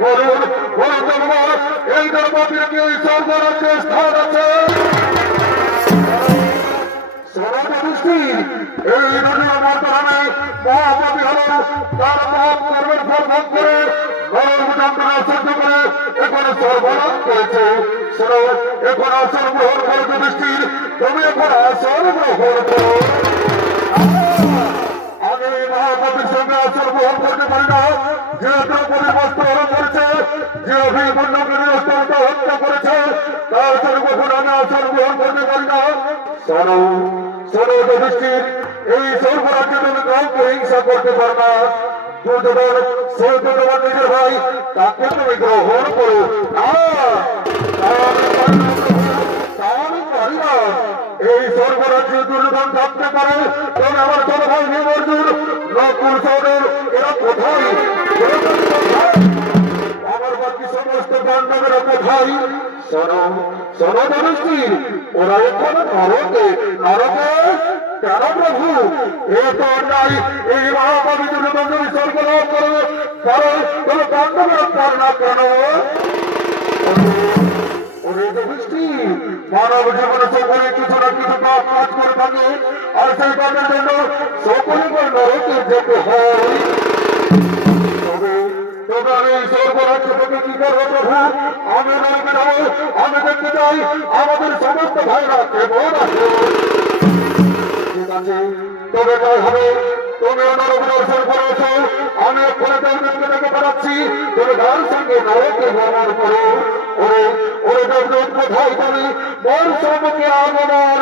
বলুন বলুন এই দরবারের কি সর্বরাজ্যে স্থান আছে? এই নদীর মাধ্যমে মহাপাপী হল তার মহৎ কর্মের ফল ভোগ করে যন্ত্রণা সহ্য করে এখানে সর্বনাশ করেছে। এখন আসর গ্রহণ করে যুধিষ্ঠির, তুমি এখন আসর গ্রহণ করো। আমি মহাপাপীর সঙ্গে আসর গ্রহণ করতে পারি না, যে দ্রৌপদীর বস্ত্র হরণ করেছে, যে অভিমন্যকে হত্যা করেছে, তার সঙ্গে কখন আমি আসর গ্রহণ করতে পারি না। যুধিষ্ঠির, এই সর্বরাজ্যে তুমি কাউকে হিংসা করতে পারো না। দুর্যোধন সে তোমার নিজের ভাই, তাকে তুমি গ্রহণ করো। এই সর্বরাজ্যে দুর্যোধন থাকতে পারে, তবে আমার ছোট ভাই ভীম অর্জুন, নকুল সহদেব, এরা কোথায়? আমার বাকি সমস্ত পাণ্ডবেরা কোথায়? শোনো যুধিষ্ঠির, ওরা এখন নরকে। কেন প্রভু? এ তো নাই, এই মহাকবি দুর্যোধন সর্বলাভ করো, কারণ কোনো পাণ্ডবেরা পার না কেন? মানব জীবনে সকলে কিছু না কিছু পাপ কাজ করে থাকে, আর সেই পাপের জন্য সকলকে নরকে যেতে হয়। তবে আমি সর্বরাজ্য থেকে কি করবো প্রভু? আমি নরকে যাবো, আমি দেখতে চাই আমাদের সমস্ত ভাইরা কেমন আছে। ঠিক আছে, তবে তাই হবে। তুমি নরক দর্শন করেছো, আমি এখানে দেবদেবকে দেখে বেড়াচ্ছি, তুমি তার সঙ্গে নরকে ভ্রমণ করো। ওরে দেবদেব কোথায় তুমি? মোর সম্মুখে আগমন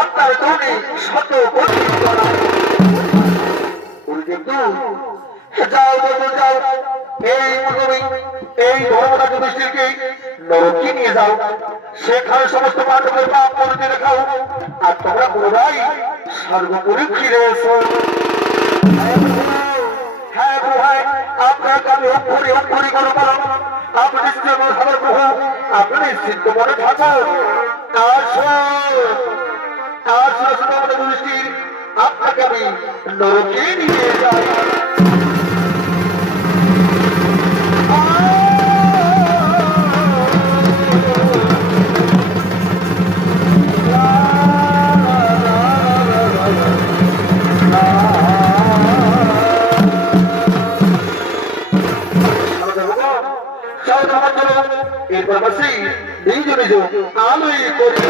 আপনার তুমি শত যাও যাও, এই ধর্মটা যুধিষ্ঠিরকে নরকে নিয়ে যাও, সেখানে সমস্ত পাণ্ডবের পাপ মনে রেখাও, আর তোমরা পুনরায় সর্বোপরি ফিরে এসো। হ্যাঁ ভাই, আপনাকে আমি অক্ষরি করো, কারণ আপনি নিশ্চয় আমার প্রভু, আপনি নিশ্চিত মনে থাকুন। যুধিষ্ঠির, আপনাকে আমি নরকে নিয়ে যাই। এরপর বসে নিজ নিজ আলোই করি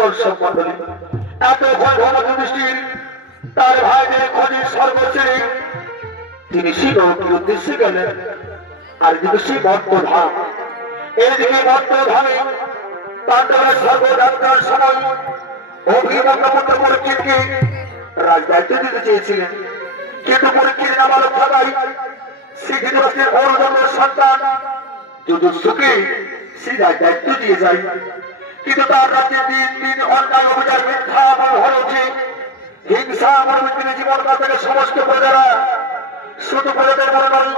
দর্শক মন্ডলী, এত ভয় ভালো যুধিষ্ঠির তার ভাইদের খোঁজে সর্বশ্রী তিনি শিবকে উদ্দেশ্যে গেলেন। আর যুধিষ্ঠির বর্তধাম, এদিকে বর্তধামে পাণ্ডবের সর্বযাত্রার সময় অভিমন্যপুত্র পরীক্ষিতকে রাজদায়িত্ব দিতে চেয়েছিলেন, কিন্তু পরীক্ষিত নাবালক থাকায় শ্রীধৃতরাষ্ট্রের বড় সন্তান যুধিষ্ঠিরকে সে রাজদায়িত্ব দিয়ে যায়। কিন্তু তার রাজ্যে দিন দিন অন্যায় অভিযান, মিথ্যা হচ্ছে, হিংসা মনোবৃত্তি জীবন থেকে সমস্ত প্রজারা, শুধু প্রজাদের মনে নয়,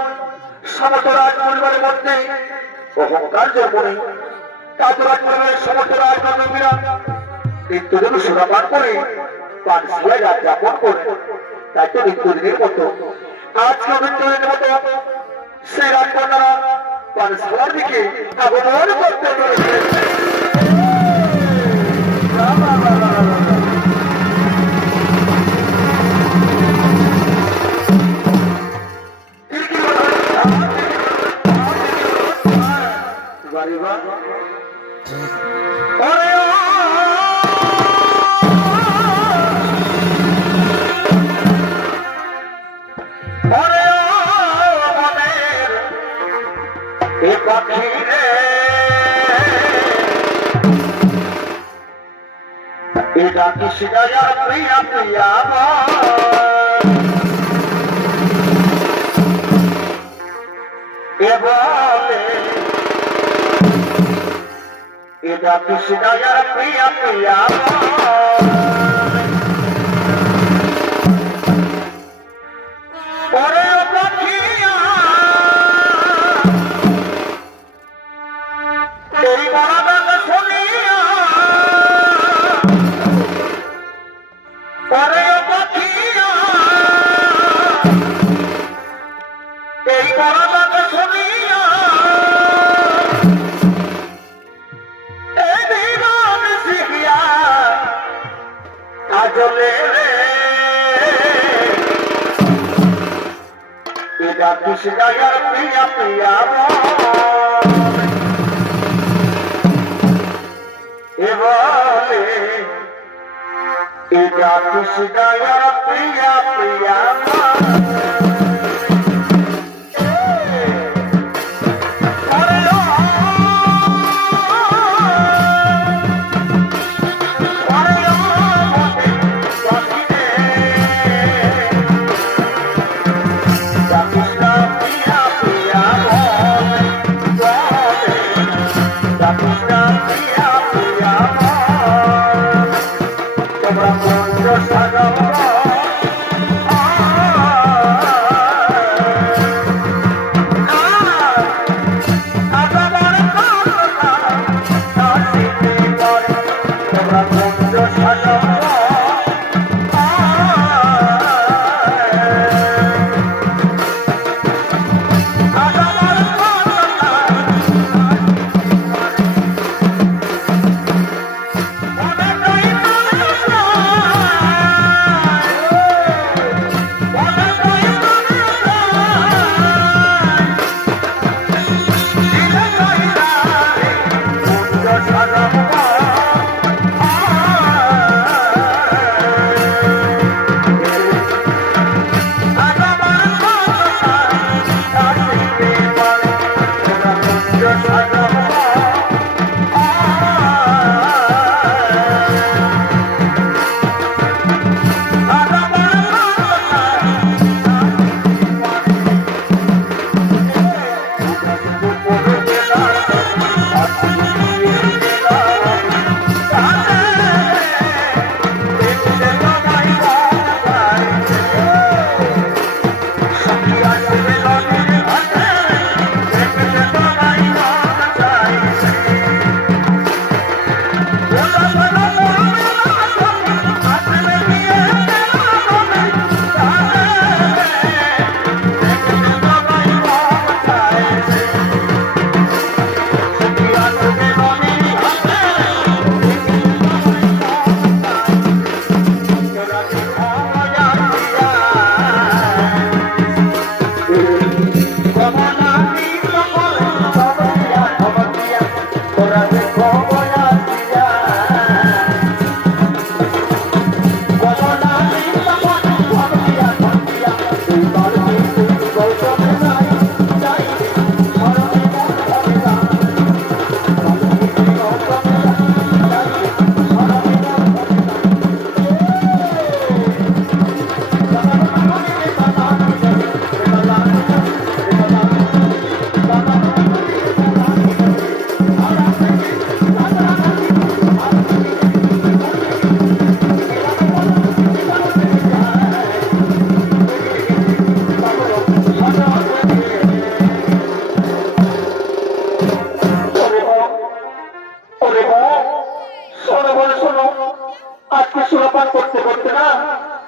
সমস্ত রাজ পরিবারের মধ্যে অহংকার জন্ম নেই। তাদের রাজ পরিবারের সমস্ত রাজনীতিরা নিত্যদিন সুরাপান করে পাঠশালায় রাত যাপন করে, তাই তো নিত্যদিনের মতো আজকে নিত্যদিনের মতো সেই রাজকন্যারা পাঠশালার দিকে আগমন করতে পেরেছে। এটা কি শিকার প্রিয়া প্রিয়া বলে এটা কৃষ্ণায়ার প্রিয়া প্রিয়া পরে পাখিয়া এই মরাদান শুনিয়া পরে পাখিয়া এই মরাদান শুনিয়া এই দিবান শিখিয়া কাজলে এটা কৃষ্ণায়ার প্রিয়া প্রিয়া বলে এটা কৃষ্ণায়ার প্রিয়া প্রিয়া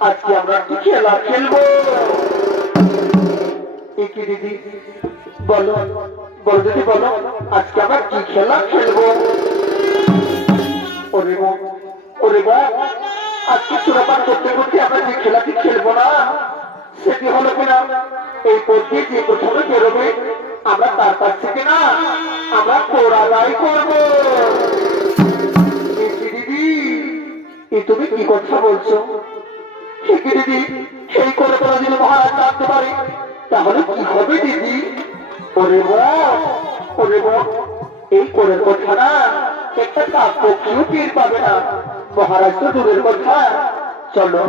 আজকে আমরা কি খেলা খেলবো কি দিদি বলো বলো দিদি বলো আজকে আমরা কি খেলা খেলবো ওরে বা আজকে সুরাপান করতে করতে আমরা যে খেলাটি খেলবো না সেটি হলো কিনা এই পথে যে প্রথমে বেরোবে আমরা তার কাছ থেকে না আমরা কোরালাই করবো। দিদি তুমি কি কথা বলছো দিদি সেই করে তোরা যদি মহারাজ জানতে পারে তাহলে কি হবে দিদি? ওরে এই করে কথা না একটা কাব্য কেউ টের পাবে না মহারাজ তো দূরের কথা। চলো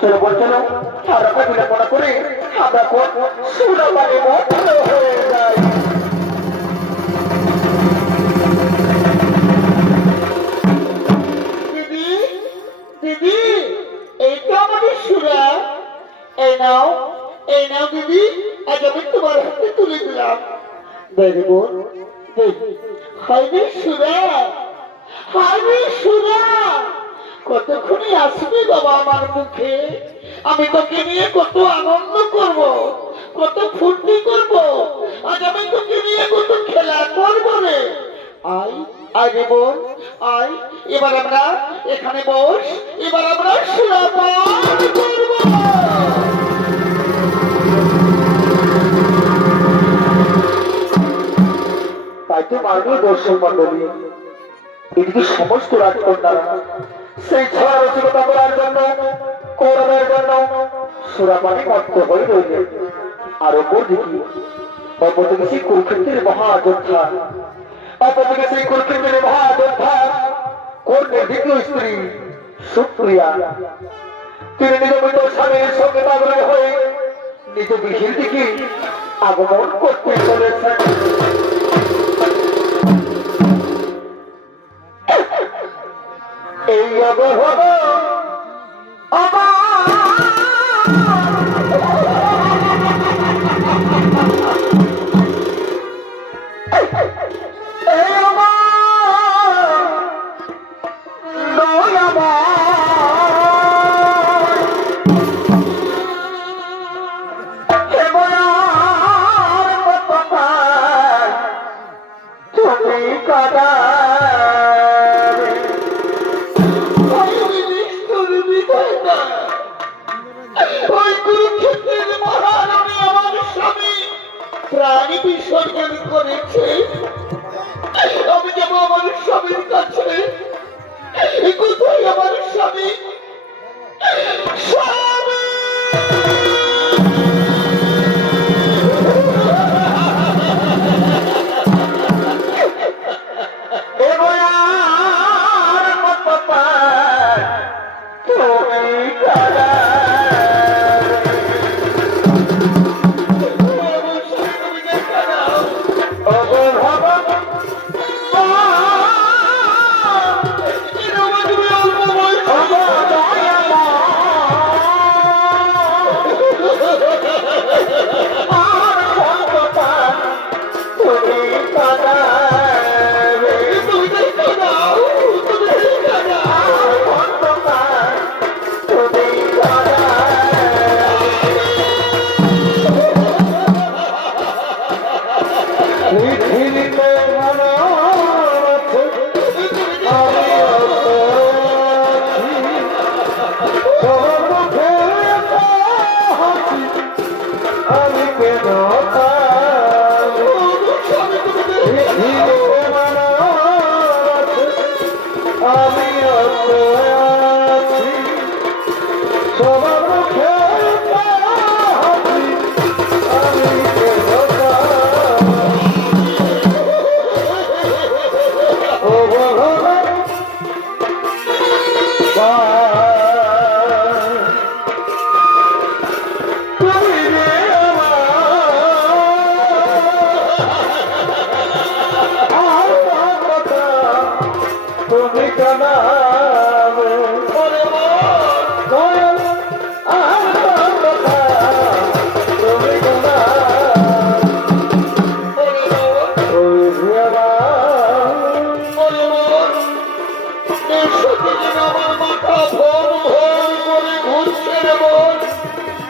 চলো চলো সারাটা বিড়ম্বনা করে আমরা সুরাবারে হয়ে যায়। এই নাও, এই নাও দিদি, আজ আমি তোমার হাতে তুলে দিলাম। দেখে বোন, হাইরে সুরা, হাইরে সুরা, কতক্ষণই আসবে বাবা আমার মুখে। আমি তোকে নিয়ে কত আনন্দ করব, কত ফুর্তি করব, আজ আমি তোকে নিয়ে কত খেলা করবো রে। আয় আগে বোন, আয়, এবার আমরা এখানে বস, এবার আমরা সুরাপান করব। তাই তো মাননীয় দর্শক মন্ডলী, এদিকে সমস্ত রাজকন্যারা সেই ঝড় রসিকতা করার জন্য, করণের জন্য সুরাপানে মত্ত হয়ে রইলেন। আর অপরদিকে সেই কুরুক্ষেত্রের মহাযোদ্ধা, অপরদিকে সেই কুরুক্ষেত্রের মহাযোদ্ধা কর্ণের দ্বিতীয় স্ত্রী সুপ্রিয়া, তিনি নিজ মৃত স্বামীর সঙ্গে পাগল হয়ে নিজ বিহির দিকে আগমন করতে চলেছেন। এই অবহব প্রাণী বিসর্জন করেছে। আমি যাব আমার স্বামীর কাছে। কোথায় আমার স্বামী? স্বামী!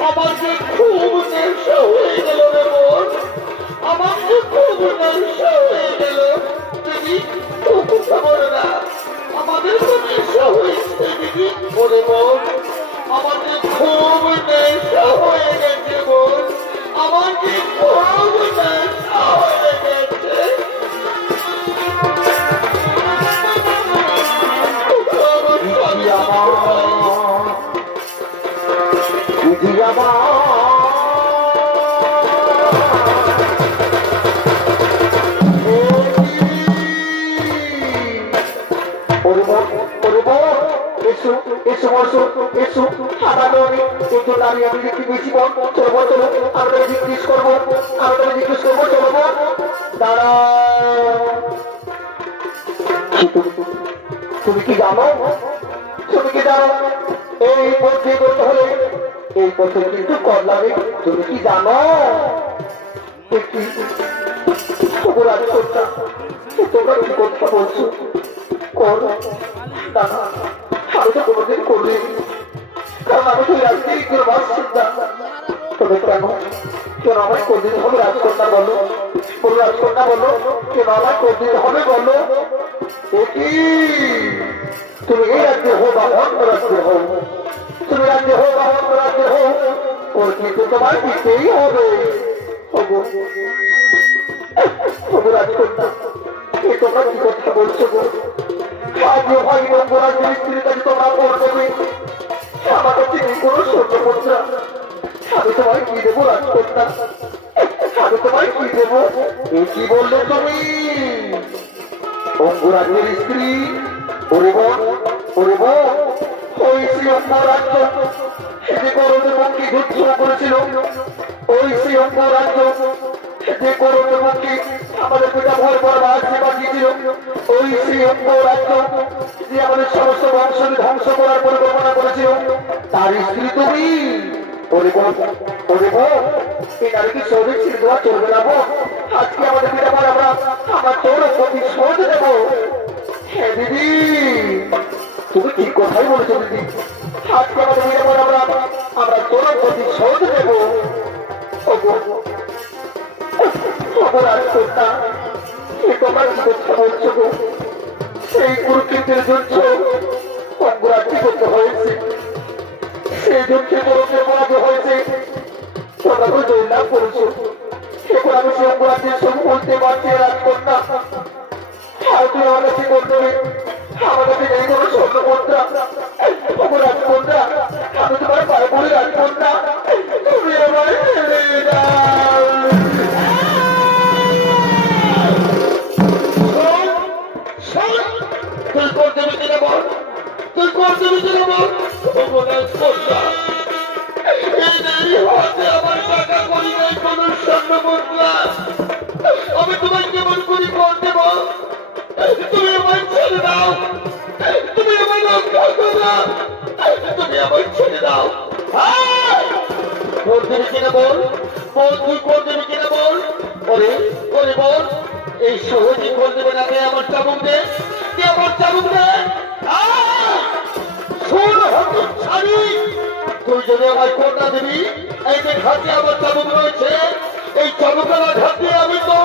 আমাকে খুব নেশা হয়ে গেল রে বোন, আমাকে খুব নেশা হয়ে গেল। দিদি কথা বলে না, আমাদের তো নেশা হয়েছে দিদি। ওরে বোন, আমাকে খুব নেশা হয়ে গেছে বোন, আমাকে খুব নেশা হয়ে গেছে। তুমি কি জানো, তুমি কি জানো এই পথে করতে হলে এই পথে কিন্তু কর লাগে তুমি কি জানো কি অপরাধ করতা তোমরা কি কথা বলছো কর না না, আমি তো কোনোদিন করিনি কারণ আমি তো রাজনীতি করে বাঁচতাম না। তবে কেন কেন আমায় কোনদিন হবে রাজকন্যা বলো বলো রাজকন্যা বলো কেন আমায় কোনদিন হবে বলো কি তুমি এই রাজ্যে হো বা অন্য রাজ্যে হো তুমি রাজ্যে হো বা অন্য রাজ্যে হো ওর কিন্তু তোমার দিতেই হবে ওগো ওগো রাজকন্যা এ তোমরা কি কথা বলছো গো আজ ভাই রঙ্গরাজের স্ত্রীর কাছে তোমরা পড় দেবে আমার কাছে নেই কোনো স্বর্ণমুদ্রা আমি তোমায় কি দেবো রাজকন্যা আমি তোমায় কি দেবো এ কি বললে তুমি অঙ্গরাজের স্ত্রী ওরে বোন ওই শ্রী অঙ্গরাজ্য যে করোনা মুক্তি যুদ্ধ করেছিল ওই শ্রী অঙ্গরাজ্য যে করোনা মুক্তি আমাদের পিতা ভয় বরবাদ সেবা দিয়েছিল ওই শ্রী অঙ্গরাজ্য যে আমাদের সমস্ত বংশকে ধ্বংস করার পরিকল্পনা করেছিল তার স্ত্রী তুমি ওরে বোন এই নারীকে সৌদি ছিল দেওয়া চলবে না বোন আজকে আমাদের পিতা ভয় আমরা তোর প্রতিশোধ দেবো হ্যাঁ দিদি তুমি ঠিক কথাই বলেছো দিদি আজকে আমাদের পিতা ভয় আমরা তোর প্রতিশোধ দেবো অপরাধ করতা তোমরা কি কথা বলছো গো সেই কুরুক্ষেত্রের যুদ্ধ অঙ্গরাজ্য করতে হয়েছে সেই যুদ্ধে বড়কে পরাজয় হয়েছে তোমরা তো জয়লাভ করেছো এখন আমি সেই অঙ্গরাজ্যের সব বলতে পারছি রাজকন্যা আর তুমি আমার কাছে করতে আমার কাছে নেই কোনো স্বর্ণমুদ্রা রাজকন্যা আমি তোমার পায়ে পড়ে রাজকন্যা তুমি আমার ছেড়ে দাও তুই করতে বিচে বল তুই করতে বিচে বল আমার টাকা করি নাই কোন স্বর্ণমুদ্রা আমি তোমায় কেমন করি কর দেব তুমি আমার ছেড়ে দাও তুমি আমার রক্ষা করো তুমি আমার ছেড়ে দাও করতে বিচে বল তুই করতে বিচে বল ওরে বল এই সহজে করে দেবে না আমার চাবুক দে আমার চাবুক দে তুই যদি আমার কন্যা দিবি এই যে ঘাটে আমার চাবুক রয়েছে এই চাবুকের ঘাটে আমি তো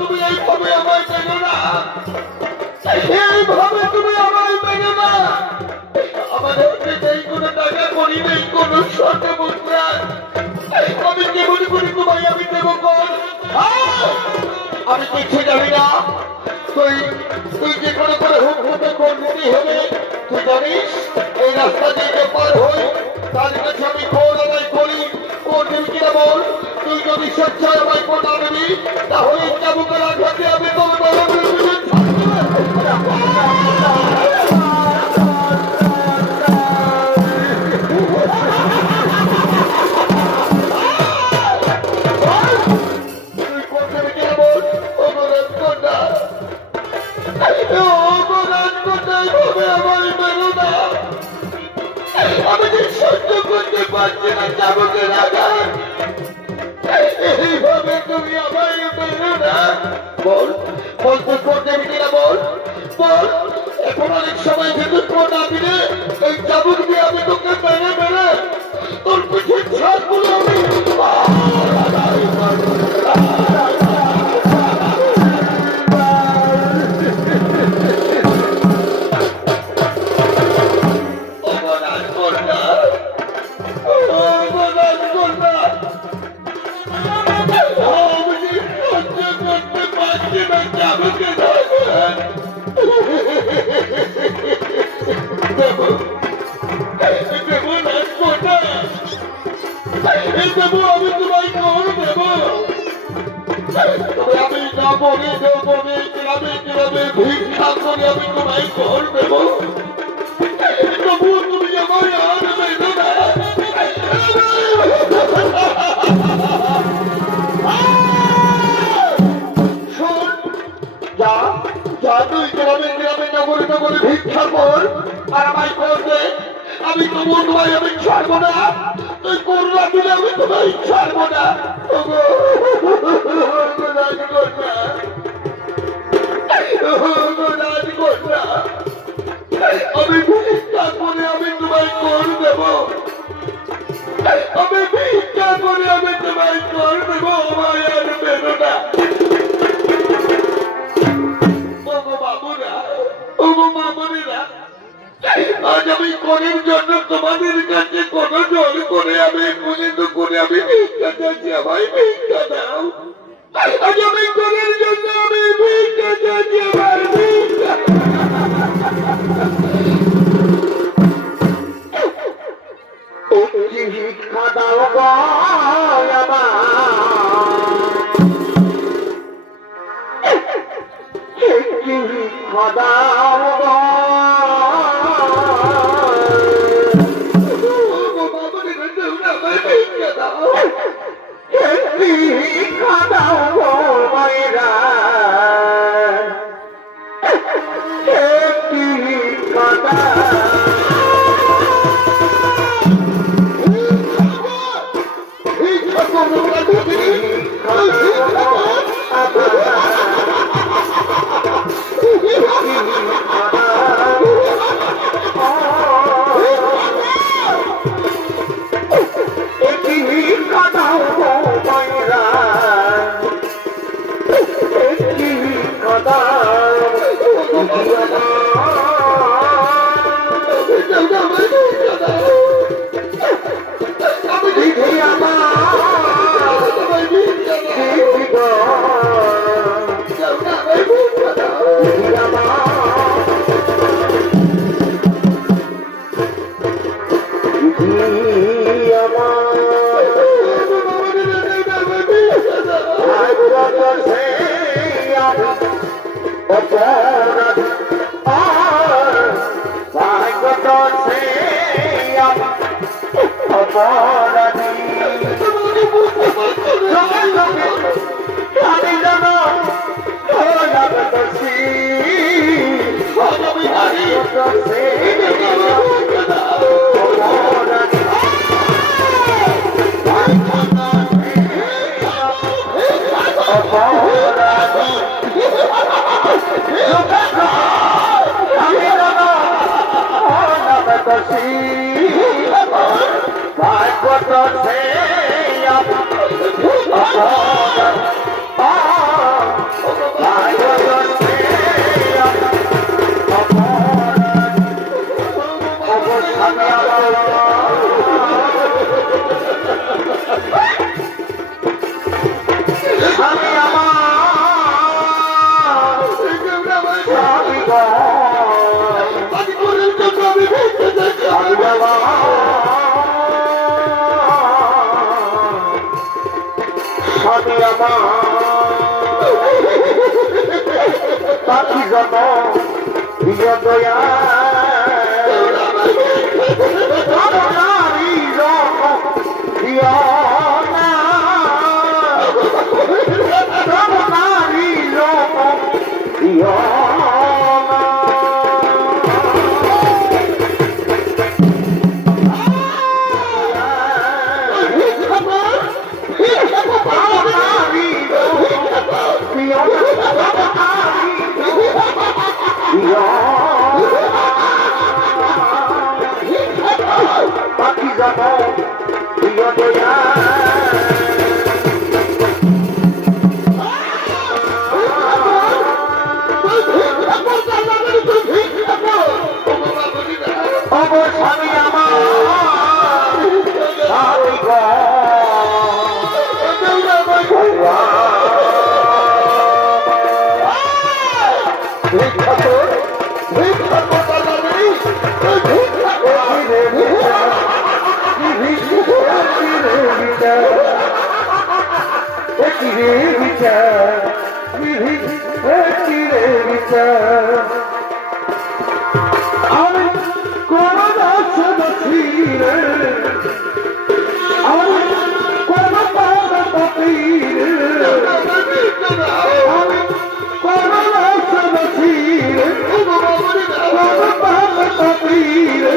তুমি এইভাবে আমায় পেলো না এইভাবে তুমি আমায় পেলো না আমাদের নেই কোনো টাকা করি নেই কোনো স্বর্ণমুদ্রা আমি কেমন করি তোমায় আমি দেবো কর আমি কিছু জানি না তুই যে কোনো করে হুক হুকে করবি হবে তুই জানিস এই রাস্তা দিয়ে পার হই তার কাছে আমি খোঁজ আদায় করি কোন কিনা বল তুই যদি স্বেচ্ছায় আমায় কোটা দেবি তাহলে চাবুকের আঘাতে আমি তোর বড় আমাদের সহ্য করতে পারছে না চাবুকের আঘাত এইভাবে তুমি আমায় পেলো না বল তুই করতে কিনা বল এখন অনেক সময় ভেতর কোটা দিলে এই চাবুক দিয়ে আমি তোকে মেরে তোর পিঠের ছাদগুলো আমি আমি তোমায় কর দেব আমি যাবো গ্রামে গ্রামে ভিক্ষা করে আমি তোমায় কর দেব আমি তোমায় আমি ছাড়বো না, তুই করলা দিলে আমি তোমায় ছাড়বো না। ওগো, রাজকন্যা, ওগো রাজকন্যা, আমি ভিক্ষা করে আমি তোমায় কর দেব, আমি ভিক্ষা করে আমি তোমায় কর দেব, আমায় আর বেরো না। ওগো বাবুরা, ওগো মামনিরা, আজ আমি করের জন্য তোমাদের কাছে কত জল করে আমি পরিণত করে আমি ভিক্ষা চাচ্ছি, আমায় ভিক্ষা দাও। আজ আমি করের জন্য আমি ভিক্ষা চাচ্ছি, আমার ভিক্ষা। একটি ভিক্ষা দাও গো আমার, একটি ভিক্ষা দাও গো। ওগো বাবুরা, তোমরা আমায় ভিক্ষা দাও। একটি ভিক্ষা দাও গো মায়েরা, একটি ভিক্ষা দাও। ভিক্ষা করবো না তুমি, ভিক্ষা কর। একটি ভিক্ষা দাও গো মায়েরা, একটি ভিক্ষা দাও। তোমরা আমায় ভিক্ষা দাও। আমি দিদি আমার তোমায় ভিক্ষা দাও। দিদি গো, তোমরা আমায় ভিক্ষা দাও। দিদি আমার দিদি আমার ভাগ্য সে অপরাধ, ভাগ্য সে অপরাধী। আমি যেন অনাথ দোষী, ভাগ্য সে অপরাধী। অপরাধী আমি যেন অনাথ দোষী, ভাগ্য সে অপরাধী। আমি আমার তোমরা আমায় স্বামী গো, আমি করের জন্য আমি ভিক্ষা চাচ্ছি। আমি বাবা স্বামী আমার পাখি জন্ম প্রিয় দয়া নারী জন্ম প্রিয় না, নারী জন্ম প্রিয় না। পাখি যাব প্রিয় দয়া অবস্বামী আমার স্বামী গো, ভিক্ষা কর, ভিক্ষা কর দাদামণি, ভিক্ষা কর। আমি কোন দাসী রে, আমি কোন পাপী রে, আমি কোন দাসী রে, কোন পাপী রে,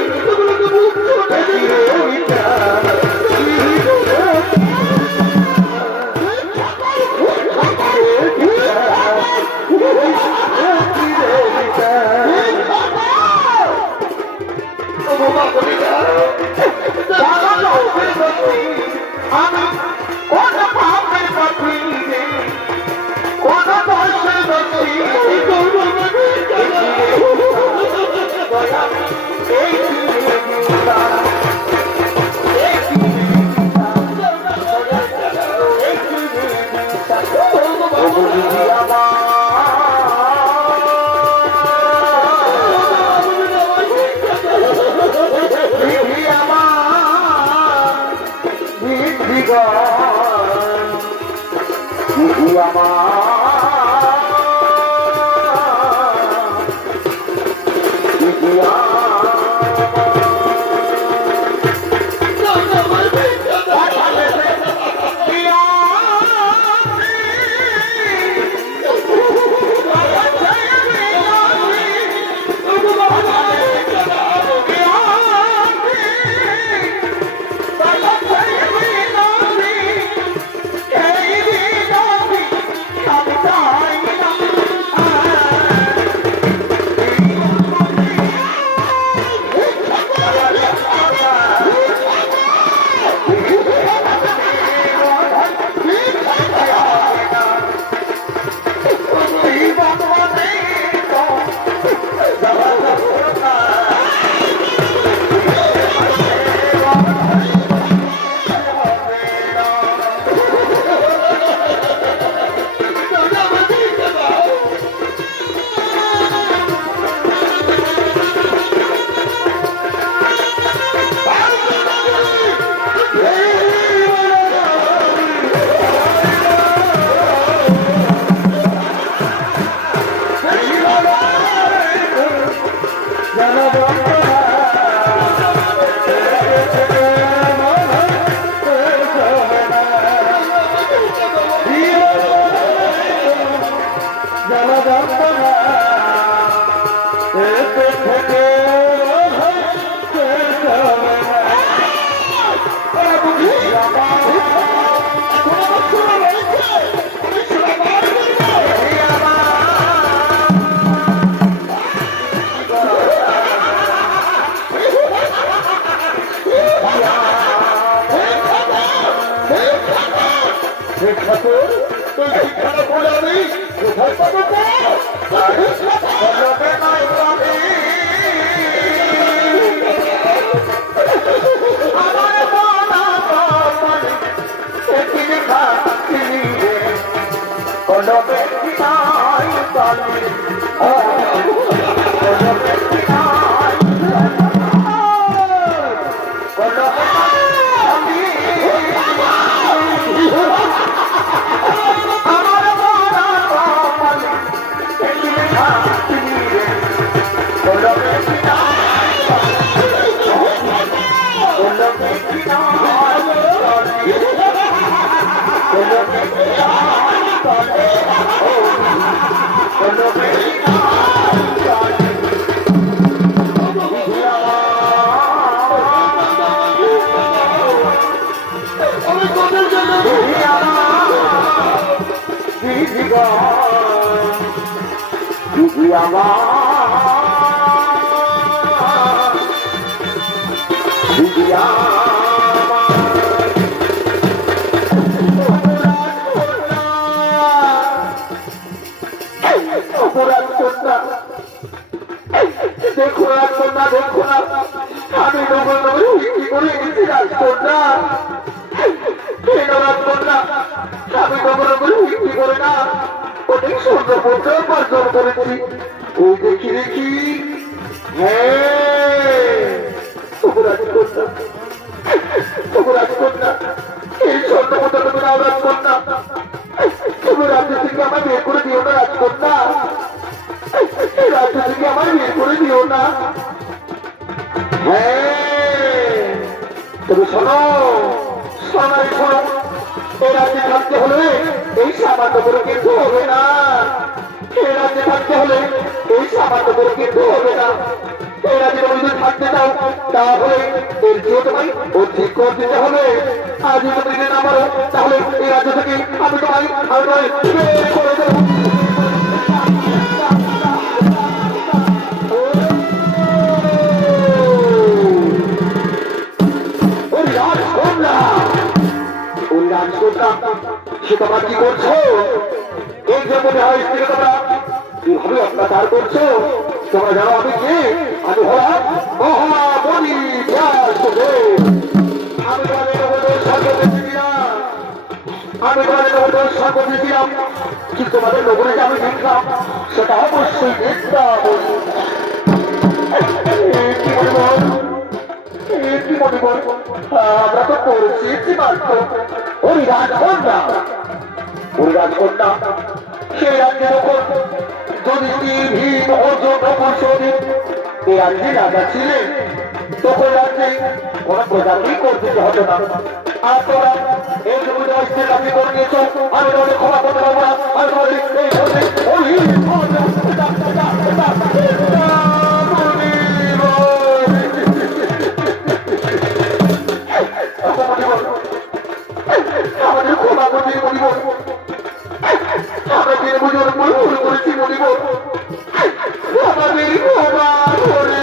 করি না। আমি কোন পাপের পাপি রে, কোন দোষের দোষী এই দেখো রাজকন্যা, দেখো না আমি নগর নগর কি করে গেছি রাজকন্যা, রাজকন্যা আমি নগর নগর কি করে না অনেক স্বর্ণপত্র উপার্জন করেছি। ওই দেখি দেখি রাজকন্যা এই স্বর্ণপত্র তুমি নাও রাজকন্যা, তুমি রাজ্য থেকে আমার বের করে দিও না রাজকন্যা, রাজ্য থেকে আমার বের করে দিও না। তবে শোনো শোনো শোনো, এই রাজ্যে থাকতে হলে এই সামান্য করে কিন্তু হবে না, এই রাজ্যে থাকতে হলে এই সামান্য করে কিন্তু হবে না। এই রাজ্যে তুমি যদি থাকতে চাও তাহলে এর চেয়ে তোমায় অধিক কর দিতে হবে। আজ তুমি যদি না পারো তাহলে এই রাজ্য থেকে আমি তোমায় বের করে দেবো। তোমরা কি করছো? এই যে মনে হয় স্ত্রীকে তোমরা কিভাবে অত্যাচার করছো? তোমরা জানো আমি কে? আমি হলাম মহাবলী ব্যাসদেব। আমি তোমাদের নবদোষ স্বর্গ দিয়েছিলাম, আমি তোমাদের নবদোষ স্বর্গ দিয়েছিলাম, কিন্তু তোমাদের নগরে যে আমি দেখলাম সেটা অবশ্যই বৃন্দাবন। কি মনে বল, কি মনে বল, আমরা তো পড়েছি মাত্র হরিরাজকন্যা। হরিরাজকন্যা সেই রাজ্যের ওপর যদি ভীম অর্জুন নকুল এই রাজ্যে রাজা ছিলেন, তখন রাজ্যে কোন প্রজাতি করতে হতো না। আর তোমরা এই জমিতে অস্ত্রের কাছে করে নিয়েছ, আমি তোমাদের ক্ষমা করতে পারবো না। আমি তোমাদের আমাদের ক্ষমা করতে বলিব, আমরা যে বুঝে ভুল করেছি বলিব, আমাদের ক্ষমা করে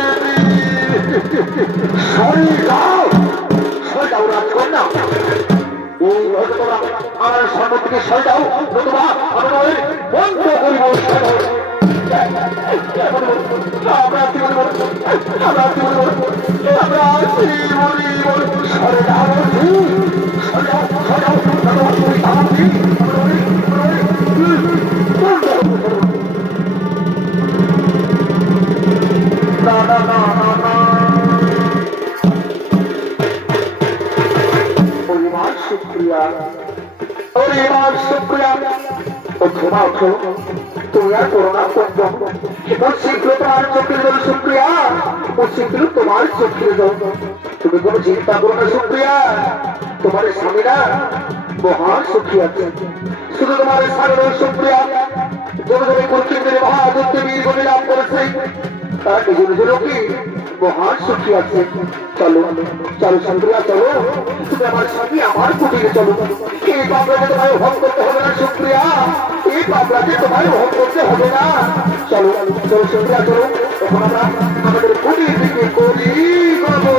সরে যাও রাজকন্যা। এই হয়তো তোমরা আমার সামনে থেকে সরে যাও, নতুবা আমি তোমাদের বন্ধ করিব। আমরা কি বলবো, আমরা কি বলবো, আমরা কি বলিব, সরে যাও, সরে যাও, সরে যাও, না না না না না। পরিবার শুক্রিয়া, পরিবার শুক্রিয়া। ওঠো না, ওঠো, তুমি আর করো না করবো। ও শীঘ্র তোমার চোখের জন্য শুক্রিয়া, ও শীঘ্র তোমার চোখের জন্য। তুমি কোনো চিন্তা করো না শুক্রিয়া, তোমার স্বামীরা মহান সুখী আছে। শুধু তোমার স্বামীর শুক্রিয়া, জনগণের কর্তৃত্বের মহাযুদ্ধে বীর গতি লাভ করেছে, তারা নিজের নিজেরও কি মহান সুখী আছে। চলো চলো শুক্রিয়া, চলো, তুমি আমার স্বামী আমার কুটিরে চলো। এই পাবলাকে তোমায় ভোগ করতে হবে না শুক্রিয়া, এই পাবলাকে তোমায় ভোগ করতে হবে না। চলো চলো শুক্রিয়া, চলো, এখন আমরা আমাদের কুটির দিকে করি করবো।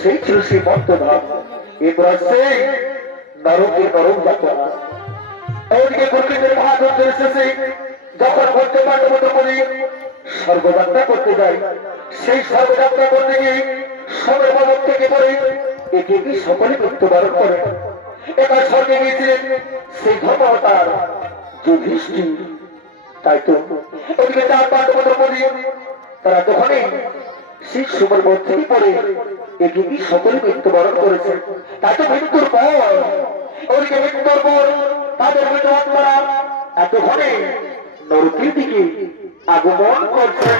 সেই ছিল সেই মন্তধাম, এবার সেই নরকে নরক যাত্রা। ওদিকে কর্তৃত্বের মহাযুদ্ধের শেষে যখন করতে পারবো করি স্বর্গযাত্রা করতে যাই, সেই স্বর্গযাত্রা করতে গিয়ে সময় বাবদ থেকে পড়ে একে কি সকলে মৃত্যুবরণ করে। এবার স্বর্গে গিয়েছিলেন সেই ধর্মতার যুধিষ্ঠির। তাই তো ওদিকে চার পাণ্ডব করি তারা তখনই সেই সময়ের মধ্যেই পড়ে একে কি সকলে মৃত্যুবরণ করেছে। তাই তো মৃত্যুর পর ওদিকে মৃত্যুর পর তাদের মৃত্যুরা এতক্ষণে নরকের দিকে আগমন করছে।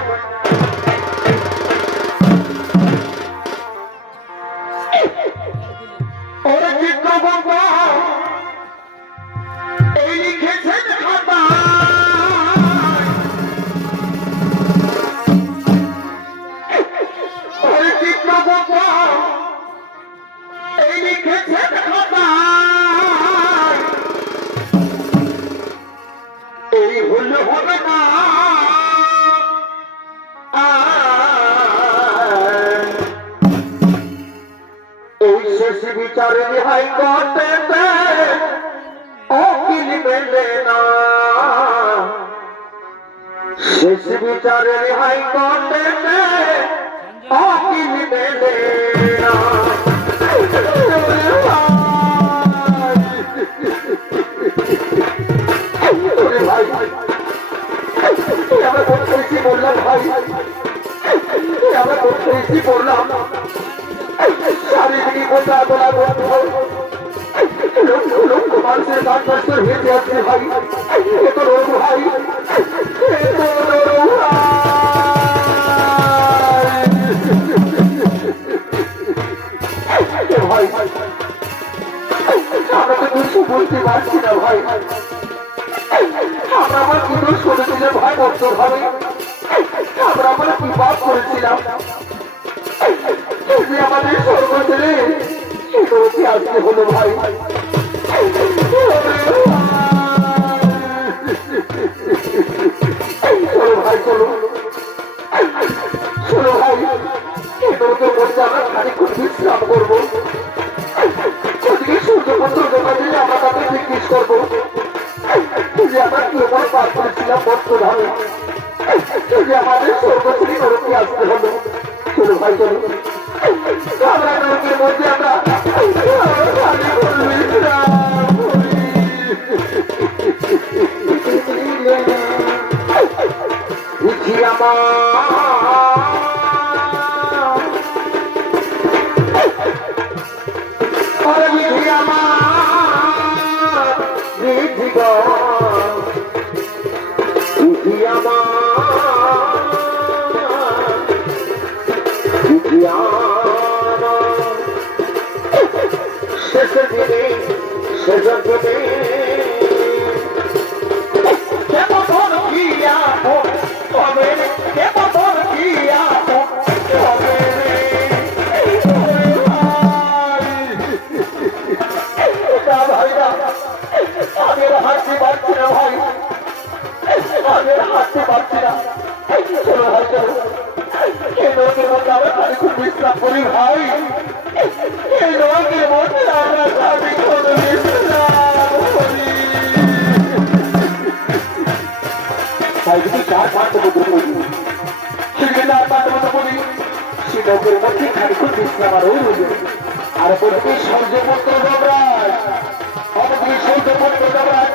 ওরা চিত্রগুপ্ত এই লিখেছেন চিত্রগুপ্ত এই লিখেছেন এই ভুল হবে না। এই শেষ বিচারে রেহাই করতে অকিল মেলে না, শেষ বিচারে রেহাই করতে অকিল মেলে না। ভাই আমরা করতে বললাম, ভাই আমরা করতে বললাম, চারিদিকে গোটা গোলা লক্ষ মানুষের গান নষ্ট হয়ে যাচ্ছে ভাই। এত রোগ ভাই, ভাই আমরা তো কিছু বলতে পারছি না ভাই। আমরা আমার কি দোষ করেছি যে ভাই বক্ত ভাবে আমরা আমরা কি পাপ করেছিলাম যে আমাদের স্বর্গ ছেড়ে সেটা আজকে হলো ভাই। চলো ভাই চলো চলো ভাই এগুলোকে বলতে আমরা খানিক্ষণ বিশ্রাম করবো। ওদিকে সূর্যপুত্র দোকানে আমরা তাকে জিজ্ঞেস করবো যে আমরা কি এমন পার করেছিলাম বর্তমানে যে আমাদের স্বর্গশ্রী নরকে আসতে হলো। চলো ভাই চলো আমরা নরকের মধ্যে আমরা শেষের দিনে হাঁটতে পারছি না ভাই, আমি হাঁটতে পারছি না। চলো ভাই চলো এই লোকের মধ্যে আমরা খানিক্ষণ বিশ্রাম করি ভাই। এই লোকের মধ্যে আমরা খানিক্ষণ বিশ্রাম করি। তাই যদি 4-5 মতো বলি সেদিকে 4-5 মতো বলি সে লোকের মধ্যে খানিক্ষণ বিশ্রাম আরও রইল। আর বলতে সূর্যপুত্র যমরাজ, অপরদিকে সূর্যপুত্র যমরাজ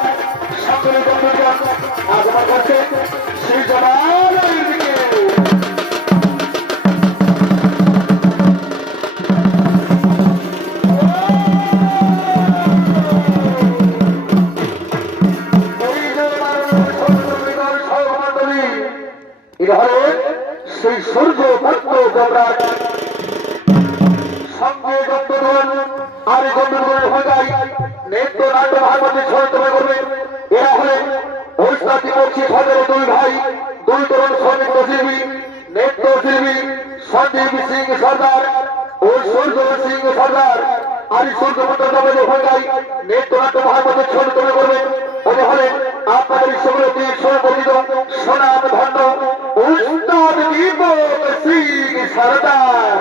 সকলে বন্ধুজন আগমন করছে সেই জমানের দিকে। সেই সূর্যপুত্র যমরাজ সঙ্গে গন্ধর্বন আর গন্ধর্বনের ভোজাই নেত্র নাট্য ভাগবতে ছড়াতমে করবে। এরা হলেন ঐশাতি পক্ষী সদর দুই ভাই, দুই তরুণ সৈনিক শিল্পী, নেত্র শিল্পী সন্দীপ সিং সর্দার ও সূর্য সিং সর্দার। আর সূর্যপুত্র যমরাজের ভোজাই নেত্র নাট্য ভাগবতে ছড়াতমে করবে। ওরা হলেন আপনাদের সকলকে সুপরিচিত সোনাম ধন্য উস্তাদ দীপক সিং সর্দার।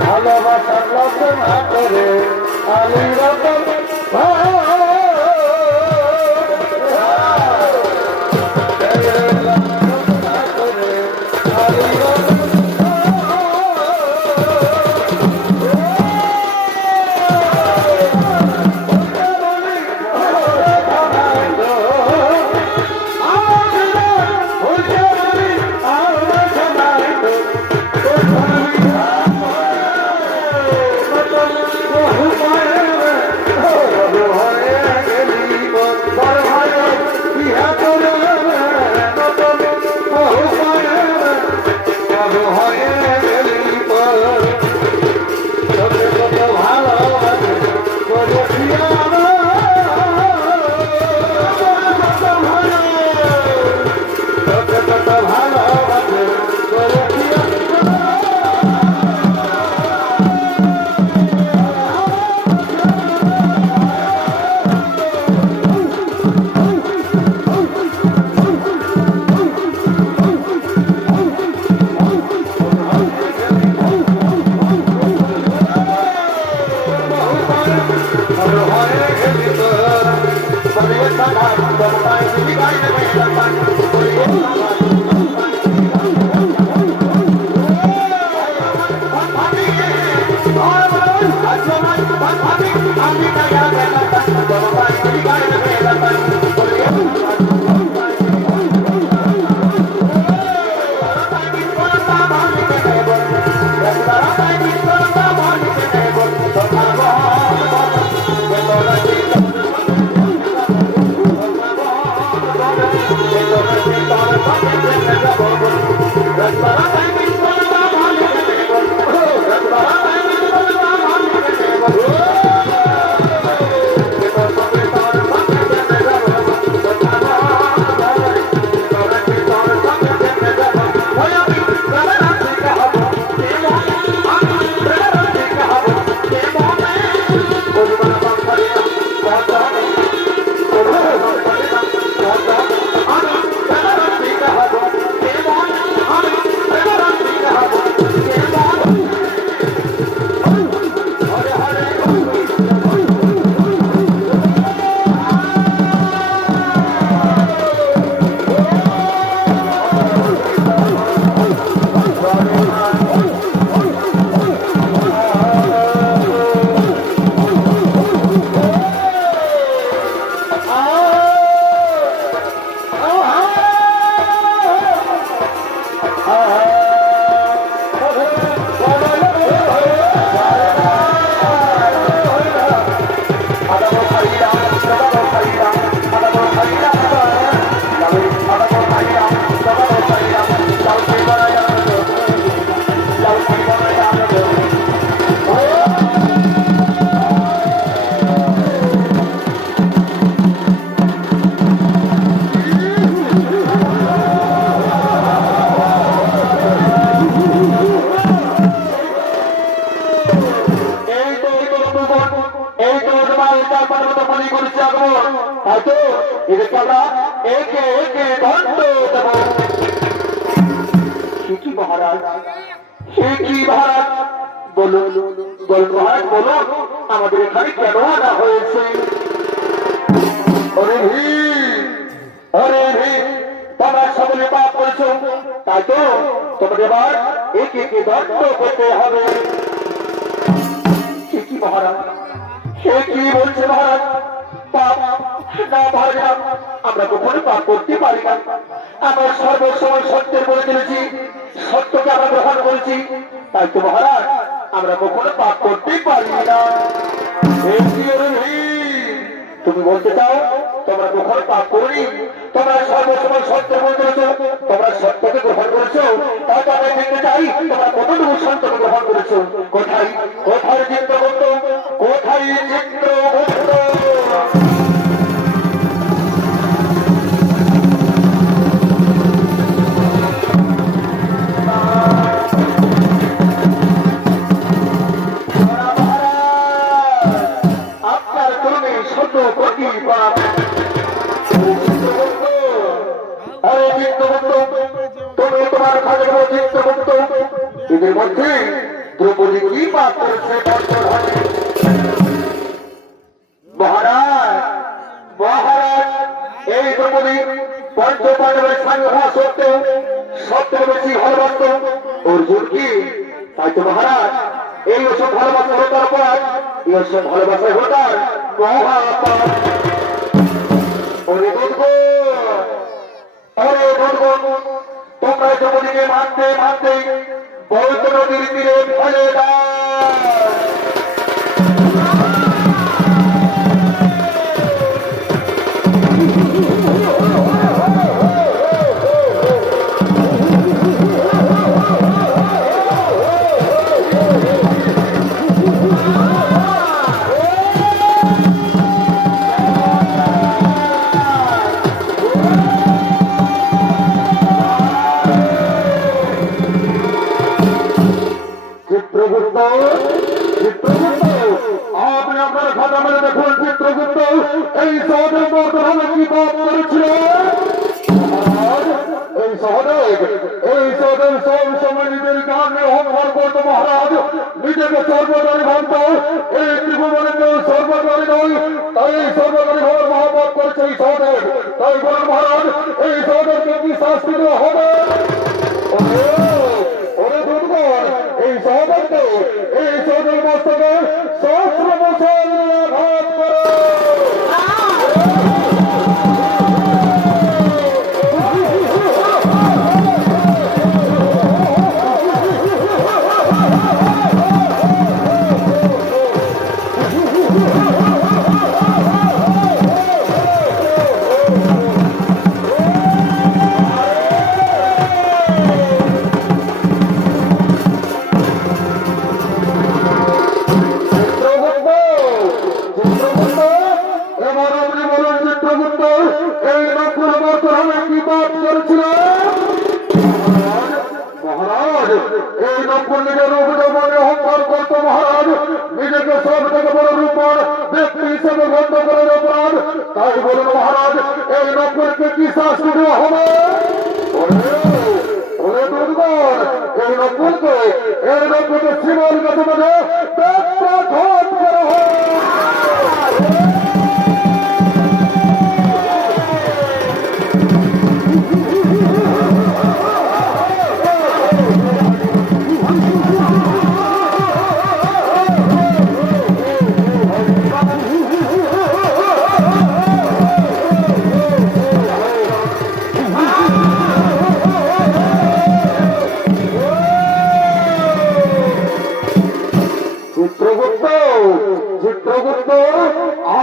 ভালোবাসার রতন হাতরে আলী রতন আমাদের এখানে কেন আনা হয়েছে? তোমরা সকলে পাপ করেছো, তাই তো তোমাদের এবার একে একে দণ্ড করতে হবে। কি মহারাজ, সে কি বলছে মহারাজ? পাপ না মহারাজ, আমরা কখনো পাপ করতে পারি না। আমরা সর্বসময় সত্যের বলে চলেছি, সত্যকে আমরা গ্রহণ করেছি, তাই তো মহারাজ আমরা কখনো পাপ করতে পারি না। তুমি বলতে চাও? তোমরা কখনো পাপ করি? তোমরা সর্বসময় সত্য বলতেছ, তোমরা সত্যকে গ্রহণ করেছো। তাই আমি দেখতে চাই তোমরা কতটুকু সত্যকে গ্রহণ করেছো। কোথায় কোথায় চিত্রগুপ্ত, কোথায় চিত্রগুপ্ত? আপনার তুমি শত কোটি পাপ। আরে চিত্রগুপ্ত, তুমি তোমার খালি চিত্রগুপ্ত, এদের মধ্যে দ্রৌপদী কি পাপ করেছে? মহারাজ মহারাজ, এই দ্রৌপদী পঞ্চপাণ্ডবের সঙ্গে হওয়া সত্ত্বেও সবথেকে বেশি ভালোবাসত অর্জুনকে। তাই তো মহারাজ, এই ওসব ভালোবাসা হতার পর এই ওসব ভালোবাসা হতার মহাপাপ। ওরে দুর্গণ, ওরে দুর্গণ, তোমরা দ্রৌপদীকে মানতে মানতে বৌদ্ধ নদীর তীরে ফেলে দাও। চিত্রগুপ্ত, চিত্রগুপ্ত, আপনি আপনার খাতা মেলে দেখুন। চিত্রগুপ্ত এই সহদেব বর্তমানে কি পাপ করেছিল? এই সহদেব সব সময় নিজের জ্ঞানে অহংকার করতো মহারাজ, নিজেকে সর্বদারি ভাবত। এই ত্রিভুবনে কেউ সর্বদারি নয়, তাই এই সর্বদারি ভাবার মহাপাপ করেছে এই সহদেব। তাই বলেন মহারাজ, এই সহদেবকে কি শাস্তি দেওয়া হবে? ওরে দুর্গণ, এই সহদেবকে, এই সহদেব মস্তকে সহস্র বছর আঘাত করো। মহারাজ, এই নকুল নিজের রূপে অহংকার করত মহারাজ, নিজেকে সব থেকে বড় রূপর ব্যক্তি হিসেবে গণ্য করার অপরাধ। তাই বলুন মহারাজ, এই নকুলকে কি শাস্তি দেওয়া হবে? ওরে দুর্গণ, এই নকুলকে শিবর কাছে বেঁধে ঘট করা হয়। চিত্রগুপ্ত, চিত্রগুপ্ত,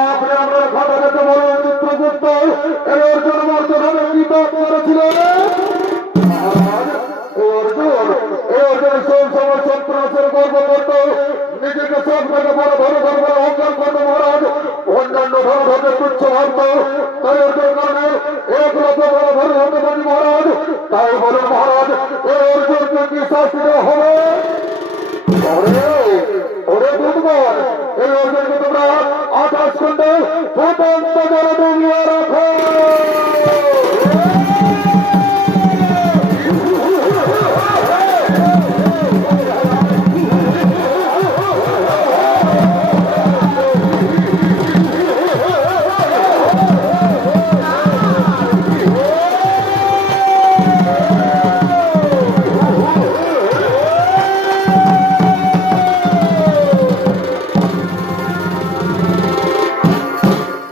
আপনি আপনার খাতা দেখে বলুন। চিত্রগুপ্ত এই অর্জুন বর্তমানে কি পাপ করেছিল? অর্জুন সব সময় সন্ত্রাসের গর্ব করত, নিজেকে সব থেকে বড় ধরে অহংকার করত মহারাজ, অন্যান্য ধরে তুচ্ছ ভাবত। তাই অর্জুন কারণে এক লক্ষ বড় ধরে হতে পারি মহারাজ। তাই বলুন মহারাজ, এই অর্জুনকে কি শাস্তি দেওয়া হবে? ওরে দুর্গণ, এই অর্জুনকে তোমরা 28 খন্ডে ফুটন্ত জলে ডুবিয়ে রাখো।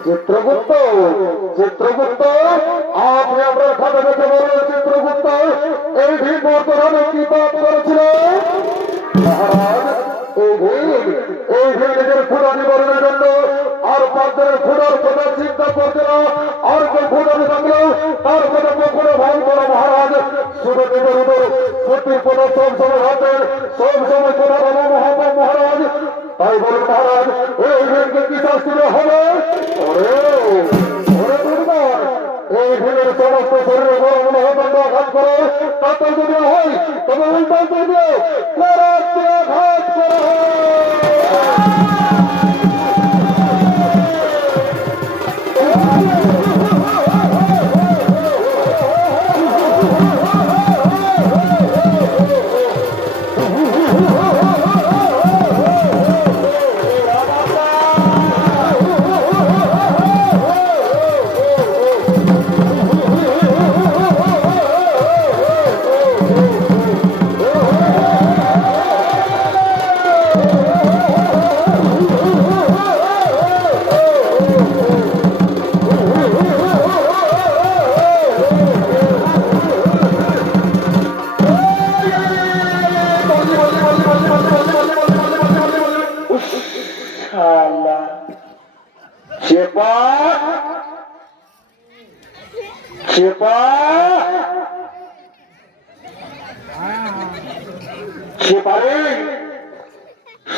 চিত্রগুপ্ত, চিত্রগুপ্ত, আপনি আপনার খাতা দেখে বলুন। চিত্রগুপ্ত এই ভীম বর্তমানে কি পাপ করেছিল? মহারাজ, এই ভীম নিজের ক্ষুধা নিবারণের জন্য আর পাত্রের ক্ষুধার কথা করছে না আর কেউ ভোটারে থাকলেও তার কথা কখনো ভাঙ করা মহারাজ শুধু দেবের উপর সত্যির পদ সব সময় হাতের সব সময় করা বাবা মহাপাপ মহারাজ তাই বলুন মহারাজ এই ভেদকে কি শাস্তি দেওয়া হবে ওরে ওরে দুর্বার এই ভেদের সমস্ত শরীরে গরম মহাদণ্ড আঘাত করে তাতে যদি হয় তবে উল্টাই করবে আঘাত করা হয়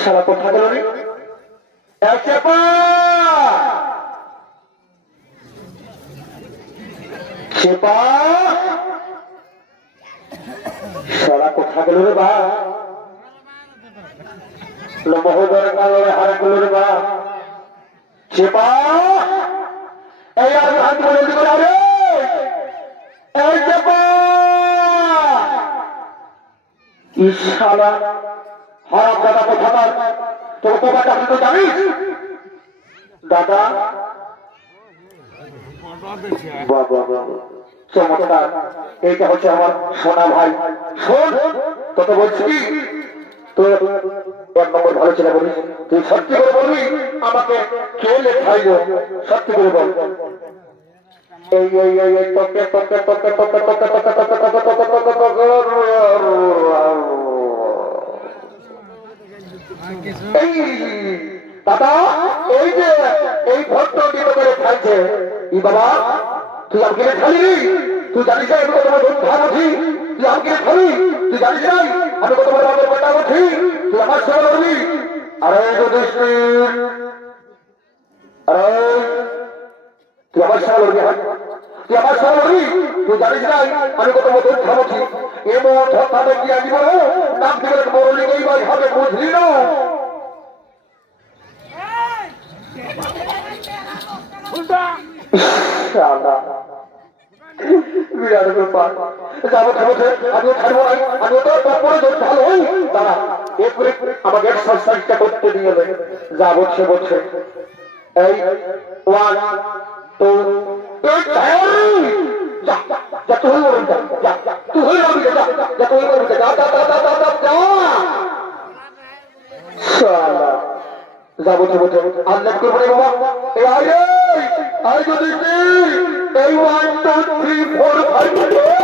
সারা কথা গেল রে চেপা চেপা সারা কথা গেল রে বা মহোদয় কালে হারা গেল রে বা চেপা এই আর হাত বলে দিল রে এই চেপা ইশারা হারাম দাদা কোথাকার তোর বাবাটা তুই তো জানিস দাদা চমৎকার এইটা হচ্ছে আমার সোনা ভাই শোন তোকে বলছি কি তুই এক নম্বর ভালো ছেলে বলিস তুই সত্যি করে বলবি আমাকে কে লেখাইল সত্যি করে বল এই এই এই এই তোকে তোকে তোকে তোকে তোকে তোকে তোকে তোকে তোকে তোকে দাদা এই যে এই ভক্ত করে খাইছে ই বাবা তুই আমাকে খালি তুই জানিস না আমি কত বড় ধান আছি তুই আমাকে খালি তুই জানিস না আমি কত বড় আমাদের বড় আছি তুই আমার সেবা করবি আরে আরে তুই আমার সেবা করবি তুই আমার সেবা করবি তুই জানিস না আমি কত বড় ধান আছি এমন ধর্মে কি আমি বলো নাম দিকে বড় লিগেই ভাই হবে বুঝলি না আমাকে এক্সারসাইজটা করতে দিয়ে যা বলছে বলছে এই 1 2 যা বলছে বলছে আল্লাহ করবো বাবা এই আরে আরে যদি এই 1 2 3 4 5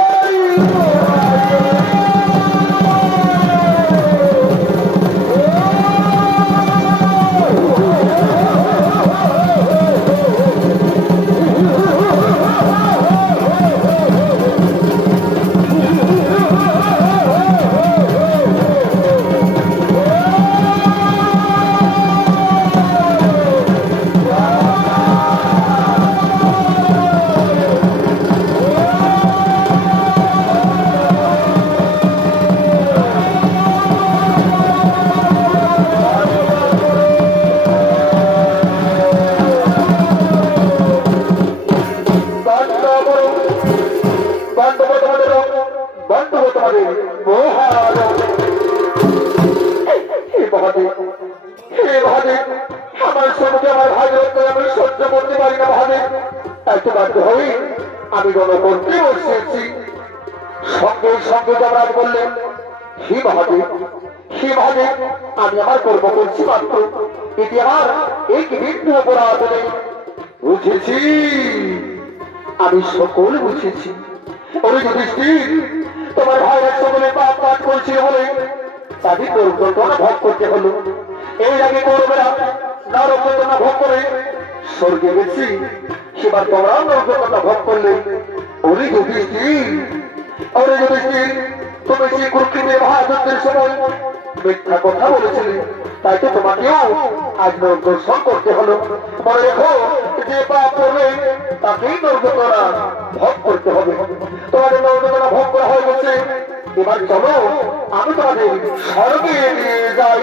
আমি গণতন্ত্রে বসেছি সঙ্গে সঙ্গে যমরাজ বললেন হি মহাদেব আমি আমার কর্ম করছি মাত্র এটি আমার এক বিঘ্ন অপরাধ নেই বুঝেছি আমি সকল বুঝেছি ওরে যুধিষ্ঠির তোমার ভাইয়ের সকলে পাপ কাজ করছিল বলে তাদের দুর্ঘটনা ভোগ করতে হলো এই আগে করবেরা নরক বেদনা ভোগ করে স্বর্গে গেছি সেবার তোমরা নৌকতা ভোগ করলে। ওরে যুধিষ্ঠির, ওরে যুধিষ্ঠির, তুমি সেই কুরুক্ষেত্রের মহাযুদ্ধের সময় মিথ্যা কথা বলেছিলে, তাই তো তোমাকেও আজ নৌকর্ষণ করতে হলো। মনে রেখো, যে পাপ করবে তাকেই নৌকতা ভোগ করতে হবে। তোমাদের নৌকতা ভোগ করা হয়ে গেছে, এবার চলো আমি তোমাদের স্বর্গে নিয়ে যাই।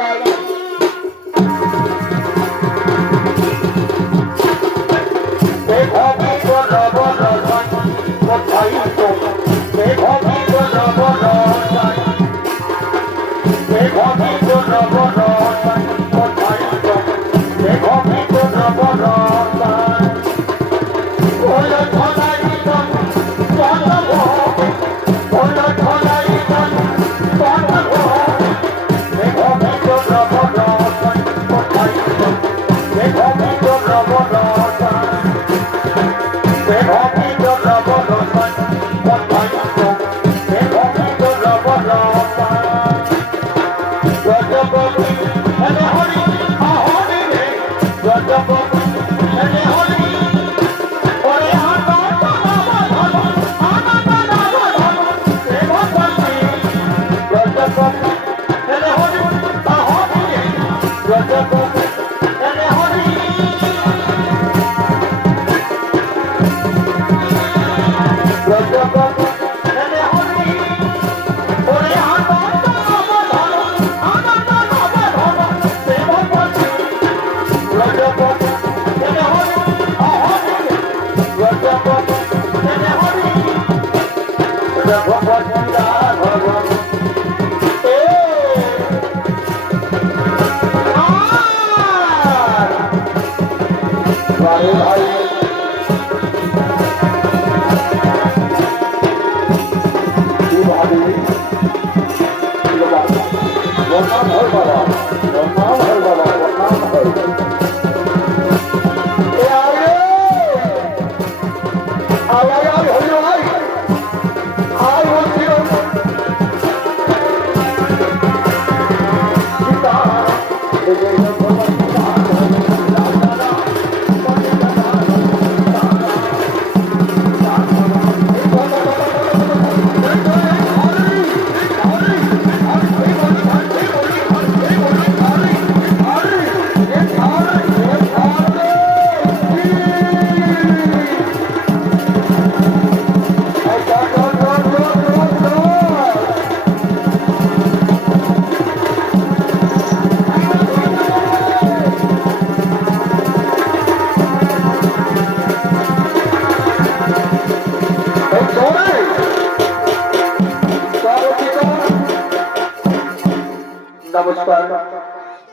নমস্কার,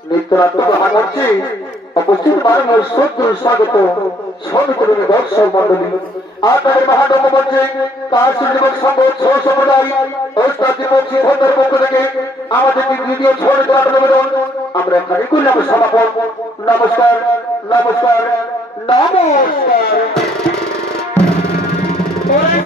নিত্যনাথ গ্রহণ করছি উপস্থিত মাননীয় শ্রদ্ধেয় স্বাগত সমিতির দর্শক মন্ডলী। আপনাদের মহানব মঞ্চে কাশী যুবক সংঘ ছৌ সম্প্রদায় ওস্তাদ দীপক সিংহের পক্ষ থেকে আমাদের দ্বিতীয় ছড়ে দেওয়ার নিবেদন আমরা এখানে করলাম সমাপন। নমস্কার, নমস্কার, নমস্কার।